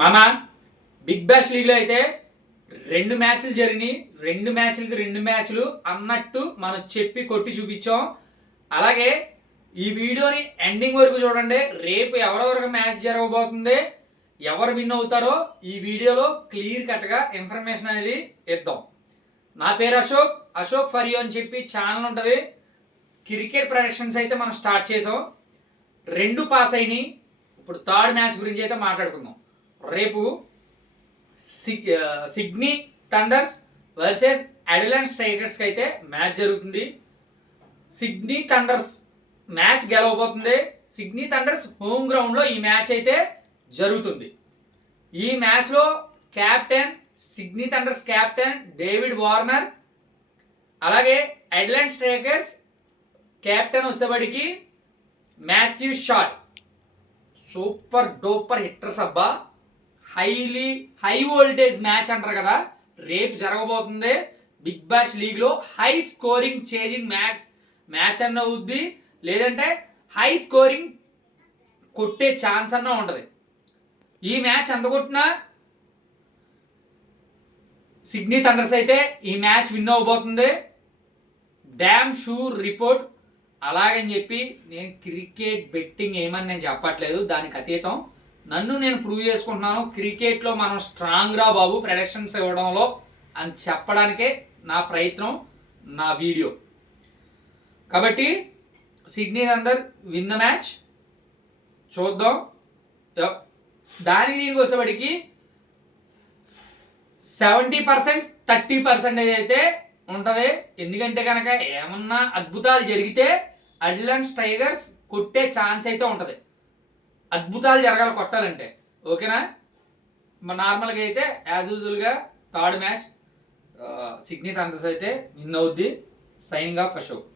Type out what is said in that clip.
మామ big bash లీగ్లో అయితే 2 మ్యాచ్లు జరిగినాయి. 2 మ్యాచ్లకి 2 మ్యాచ్లు అన్నట్టు మనం చెప్పి కొట్టి చూపించాం. అలాగే ఈ వీడియోని ఎండింగ్ వరకు చూడండి. రేపు ఎవరెవరికి మ్యాచ్ జరగబోతుంది, ఎవరు విన్ అవుతారో ఈ వీడియోలో క్లియర్ కట్గా ఇన్ఫర్మేషన్ అనేది ఇద్దాం. నా పేరు అశోక్ ఫర్ యూ అని చెప్పి ఛానల్ ఉంటుంది. క్రికెట్ ప్రొడక్షన్స్ అయితే మనం స్టార్ట్ చేసాం. 2 పాస్ అయినాయి. ఇప్పుడు థర్డ్ మ్యాచ్ గురించి అయితే మాట్లాడుకుందాం. రేపు సిడ్నీ థండర్స్ వర్సెస్ అడిలైడ్ స్ట్రైకర్స్కి అయితే మ్యాచ్ జరుగుతుంది. సిడ్నీ థండర్స్ మ్యాచ్ గెలవబోతుంది. సిడ్నీ థండర్స్ హోమ్ గ్రౌండ్లో ఈ మ్యాచ్ అయితే జరుగుతుంది. ఈ మ్యాచ్లో Sydney Thunders captain David Warner, అలాగే అడిలైడ్ స్ట్రైకర్స్ కెప్టెన్ వచ్చేబడికి Matthew Short. Super duper hitters అబ్బా. హై వోల్టేజ్ మ్యాచ్ అంటారు కదా, రేపు జరగబోతుంది. బిగ్ బాష్ లీగ్లో హై స్కోరింగ్ చేజింగ్ మ్యాచ్ అన్న అవుద్ది, లేదంటే హై స్కోరింగ్ కొట్టే ఛాన్స్ అన్న ఉంటుంది. ఈ మ్యాచ్ ఎంత కొట్టినా సిడ్నీ థండర్స్ అయితే ఈ మ్యాచ్ విన్ అవ్వబోతుంది. Damn sure report. అలాగని చెప్పి నేను క్రికెట్ బెట్టింగ్ ఏమని నేను చెప్పట్లేదు, దానికి అతీతం. నన్ను నేను ప్రూవ్ చేసుకుంటున్నాను. క్రికెట్లో మనం స్ట్రాంగ్ రా బాబు ప్రెడిక్షన్స్ ఇవ్వడంలో అని చెప్పడానికే నా ప్రయత్నం, నా వీడియో. కాబట్టి Sydney thunder win the match చూద్దాం. దీనికి వచ్చేవాడికి 70% 30% అయితే ఉంటుంది. ఎందుకంటే కనుక ఏమన్నా అద్భుతాలు జరిగితే అడిలైడ్ స్ట్రైకర్స్ కొట్టే ఛాన్స్ అయితే ఉంటుంది. అద్భుతాలు జరగాలి కొట్టాలంటే, ఓకేనా? నార్మల్గా అయితే యాజ్ యూజువల్గా థర్డ్ మ్యాచ్ సిడ్నీ థండర్స్ అయితే విన్ అవుద్ది. Signing off Ashok.